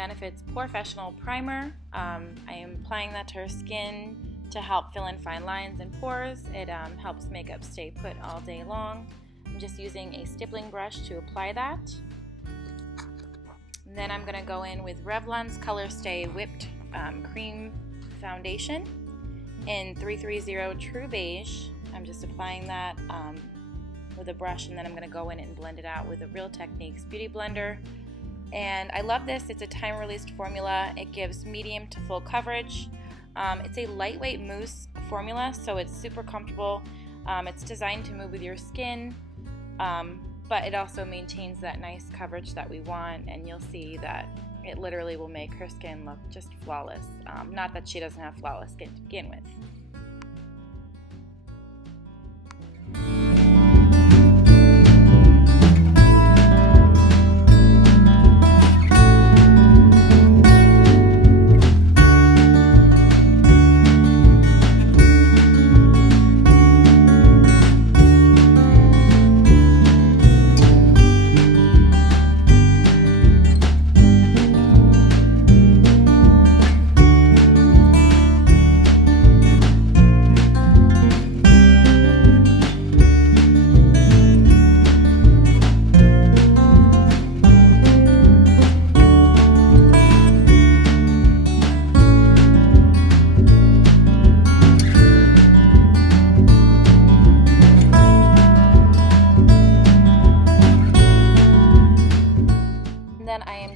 Benefit's Professional Primer. I am applying that to her skin to help fill in fine lines and pores. It helps makeup stay put all day long. I'm just using a stippling brush to apply that. And then I'm going to go in with Revlon's Color Stay Whipped Cream Foundation in 330 True Beige. I'm just applying that with a brush, and then I'm going to go in and blend it out with a Real Techniques Beauty Blender. And I love this. It's a time-released formula. It gives medium to full coverage. It's a lightweight mousse formula, so it's super comfortable. It's designed to move with your skin, but it also maintains that nice coverage that we want, and you'll see that it literally will make her skin look just flawless. Not that she doesn't have flawless skin to begin with.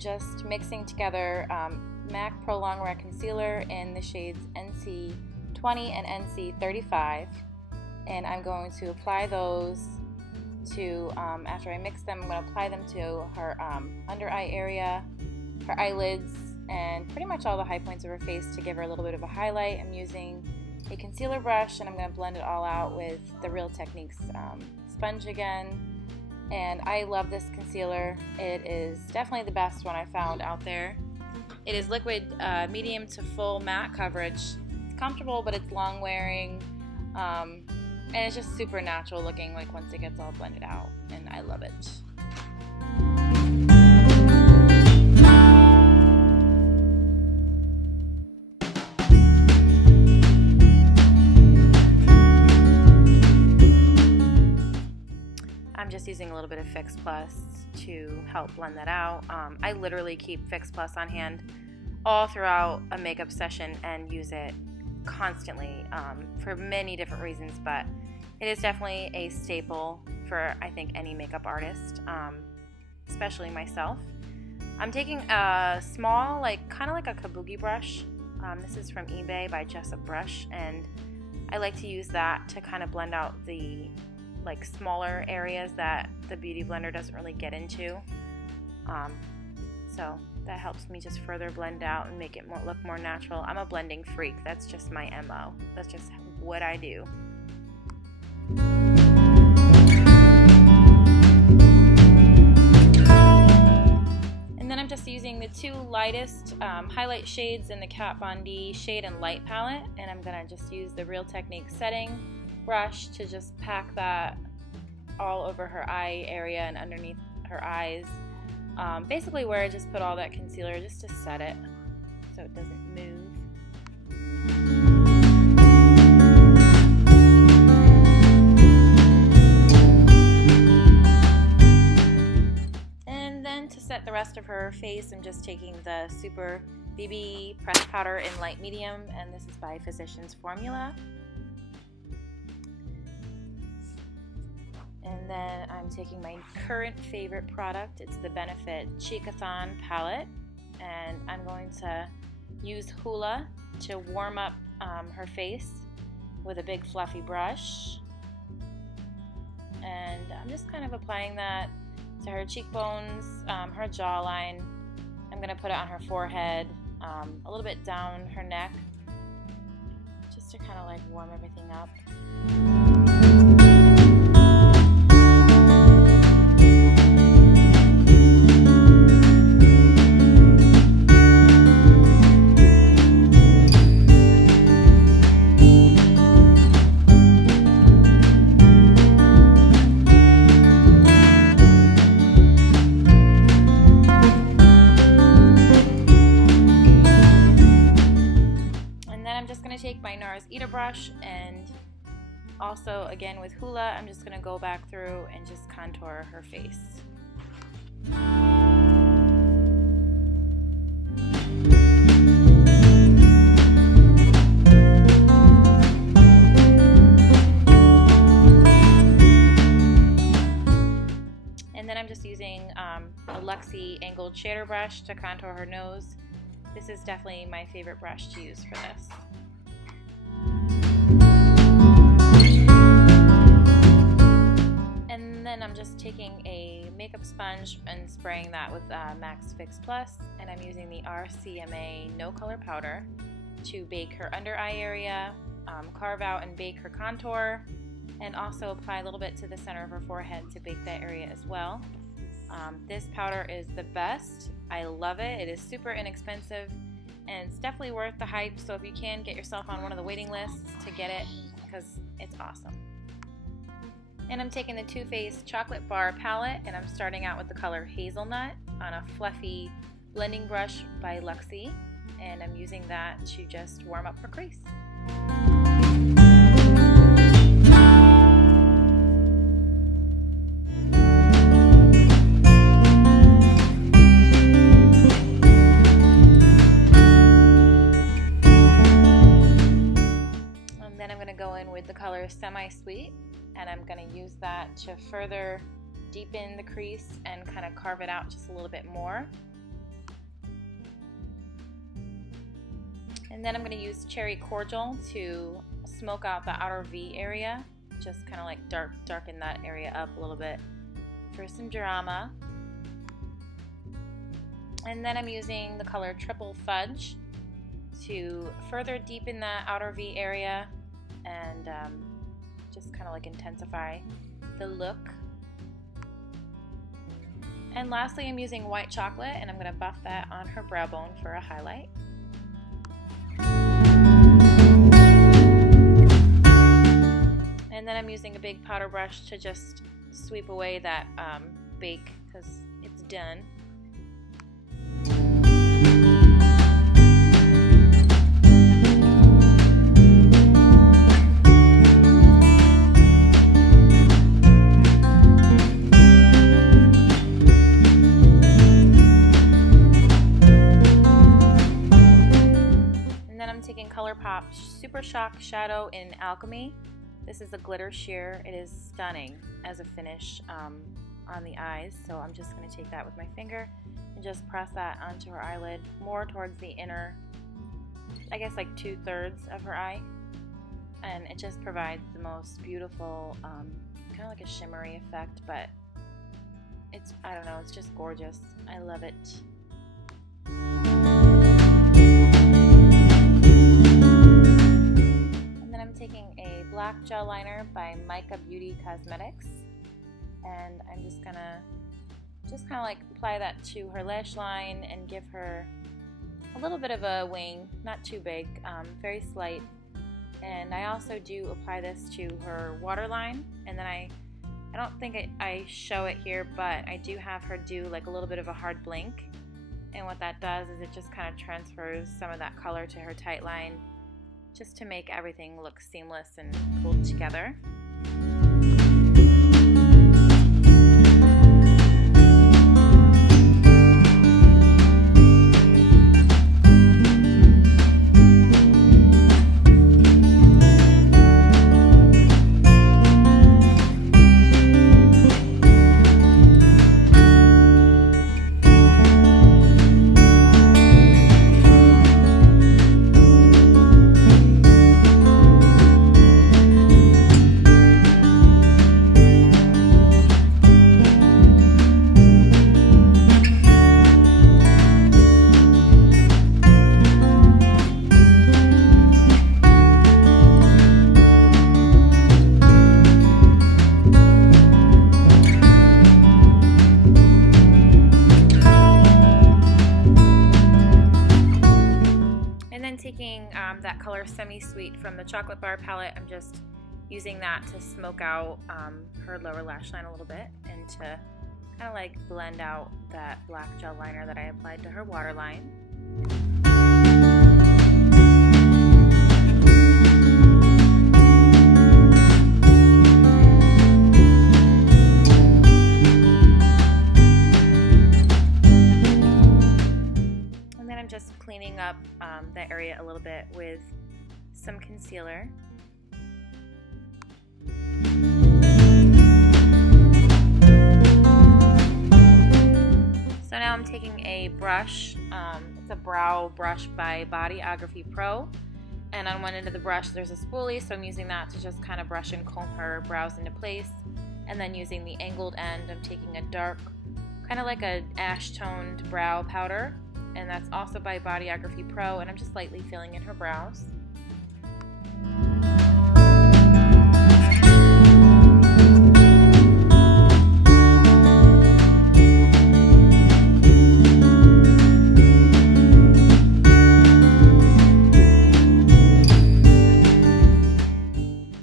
Just mixing together MAC Pro-Longwear Concealer in the shades NC20 and NC35, and I'm going to apply those to, after I mix them, I'm going to apply them to her under eye area, her eyelids, and pretty much all the high points of her face to give her a little bit of a highlight. I'm using a concealer brush, and I'm going to blend it all out with the Real Techniques sponge again. And I love this concealer. It is definitely the best one I found out there. It is liquid, medium to full matte coverage. It's comfortable, but it's long wearing, and it's just super natural looking, like once it gets all blended out, and I love it. I'm just using a little bit of Fix Plus to help blend that out. I literally keep Fix Plus on hand all throughout a makeup session and use it constantly for many different reasons, but it is definitely a staple for, I think, any makeup artist, especially myself. I'm taking a small, kind of like a kabuki brush. This is from eBay by Jessup Brush, and I like to use that to kind of blend out the smaller areas that the Beauty Blender doesn't really get into. So that helps me just further blend out and make it look more natural. I'm a blending freak. That's just my MO. That's just what I do. And then I'm just using the two lightest highlight shades in the Kat Von D Shade and Light palette, and I'm gonna just use the Real Techniques setting brush to just pack that all over her eye area and underneath her eyes, basically where I just put all that concealer, just to set it so it doesn't move. And then to set the rest of her face, I'm just taking the Super BB Press Powder in light medium, and this is by Physicians Formula. And then I'm taking my current favorite product. It's the Benefit Cheekathon palette, and I'm going to use Hoola to warm up her face with a big fluffy brush. And I'm just kind of applying that to her cheekbones, her jawline. I'm going to put it on her forehead, a little bit down her neck, just to kind of warm everything up. I'm just going to take my NARS Eater brush, and also again with Hula, I'm just going to go back through and just contour her face. And then I'm just using a Luxie angled shader brush to contour her nose. This is definitely my favorite brush to use for this. And then I'm just taking a makeup sponge and spraying that with Max Fix Plus, and I'm using the RCMA No Color Powder to bake her under eye area, carve out and bake her contour, and also apply a little bit to the center of her forehead to bake that area as well. This powder is the best. I love it. It is super inexpensive, and it's definitely worth the hype, so if you can, get yourself on one of the waiting lists to get it, because it's awesome. And I'm taking the Too Faced Chocolate Bar palette, and I'm starting out with the color Hazelnut on a fluffy blending brush by Luxie, and I'm using that to just warm up her crease. Go in with the color Semi Sweet, and I'm going to use that to further deepen the crease and kind of carve it out just a little bit more. And then I'm going to use Cherry Cordial to smoke out the outer V area, just kind of like darken that area up a little bit for some drama. And then I'm using the color Triple Fudge to further deepen that outer V area and just kind of like intensify the look. And lastly, I'm using White Chocolate, and I'm going to buff that on her brow bone for a highlight. And then I'm using a big powder brush to just sweep away that bake, because it's done. ColourPop Super Shock Shadow in Alchemy. This is a glitter sheer. It is stunning as a finish on the eyes, so I'm just going to take that with my finger and just press that onto her eyelid, more towards the inner, I guess like 2/3 of her eye, and it just provides the most beautiful kind of like a shimmery effect, but it's, I don't know, it's just gorgeous. I love it. Taking a black gel liner by Mica Beauty Cosmetics, and I'm just gonna kind of like apply that to her lash line and give her a little bit of a wing, not too big, very slight. And I also do apply this to her waterline, and then I don't think I show it here, but I do have her do like a little bit of a hard blink, and what that does is it just kind of transfers some of that color to her tight line, just to make everything look seamless and pulled together. Taking that color Semi Sweet from the Chocolate Bar palette, I'm just using that to smoke out her lower lash line a little bit, and to kind of like blend out that black gel liner that I applied to her waterline. some concealer. So now I'm taking a brush, it's a brow brush by Bodyography Pro, and on one end of the brush there's a spoolie, so I'm using that to just kind of brush and comb her brows into place, and then using the angled end I'm taking a dark, kind of like a ash-toned brow powder, and that's also by Bodyography Pro, and I'm just lightly filling in her brows.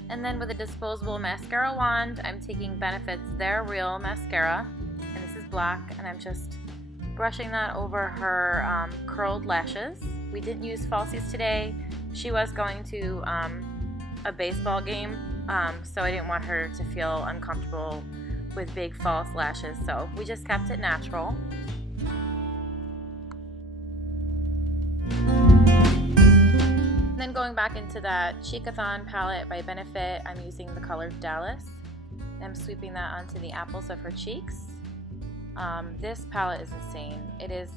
And then with a disposable mascara wand, I'm taking Benefit's They're Real mascara, and this is black, and I'm just brushing that over her curled lashes. We didn't use falsies today. She was going to a baseball game, so I didn't want her to feel uncomfortable with big false lashes, so we just kept it natural. Then going back into that Cheekathon palette by Benefit, I'm using the color Dallas. I'm sweeping that onto the apples of her cheeks. This palette is insane. It is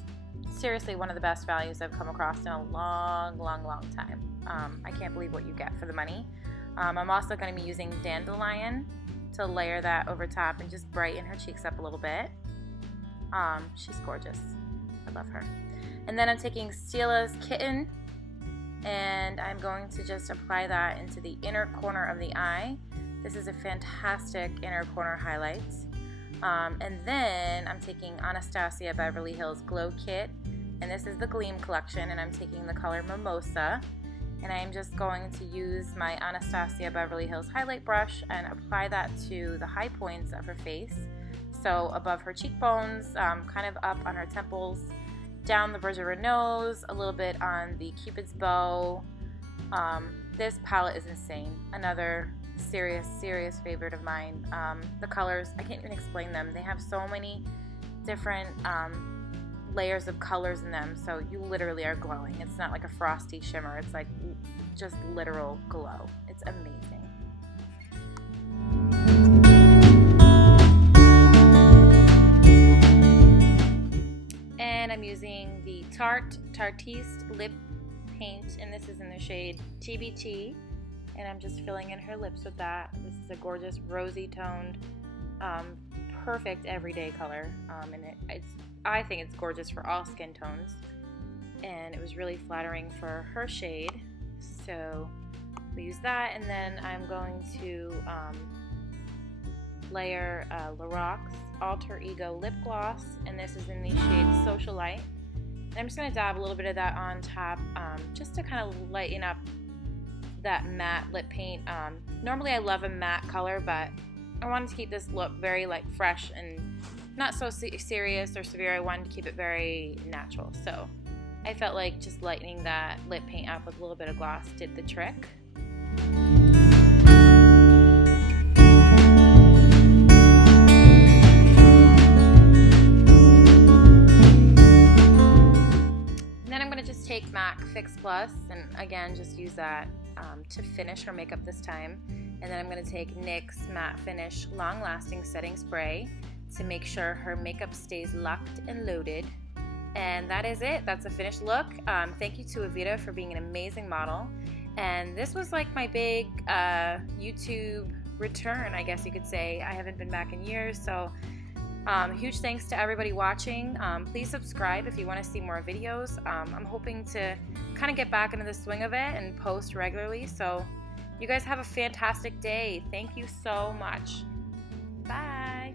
seriously one of the best values I've come across in a long time. I can't believe what you get for the money. I'm also going to be using Dandelion to layer that over top and just brighten her cheeks up a little bit. She's gorgeous. I love her. And then I'm taking Stila's Kitten, and I'm going to just apply that into the inner corner of the eye. This is a fantastic inner corner highlight. And then I'm taking Anastasia Beverly Hills Glow Kit, and this is the Gleam collection, and I'm taking the color Mimosa, and I'm just going to use my Anastasia Beverly Hills highlight brush and apply that to the high points of her face. So above her cheekbones, kind of up on her temples, down the bridge of her nose, a little bit on the Cupid's bow. This palette is insane. Another serious favorite of mine. The colors, I can't even explain them. They have so many different layers of colors in them, so you literally are glowing. It's not like a frosty shimmer. It's like just literal glow. It's amazing. And I'm using the Tartiste lip paint, and this is in the shade TBT, and I'm just filling in her lips with that. This is a gorgeous rosy toned, perfect everyday color, and I think it's gorgeous for all skin tones, and it was really flattering for her shade, so we use that. And then I'm going to layer Loraak's Alter Ego lip gloss, and this is in the shade Socialite, and I'm just going to dab a little bit of that on top, just to kind of lighten up that matte lip paint. Normally I love a matte color, but I wanted to keep this look very like fresh and not so serious or severe. I wanted to keep it very natural, so I felt like just lightening that lip paint up with a little bit of gloss did the trick. Just take MAC Fix Plus, and again just use that to finish her makeup this time. And then I'm going to take NYX's Matte Finish Long Lasting Setting Spray to make sure her makeup stays locked and loaded. And that is it. That's a finished look. Thank you to Evita for being an amazing model. And this was like my big YouTube return, I guess you could say. I haven't been back in years, so huge thanks to everybody watching. Please subscribe if you want to see more videos. I'm hoping to kind of get back into the swing of it and post regularly. So you guys have a fantastic day. Thank you so much. Bye.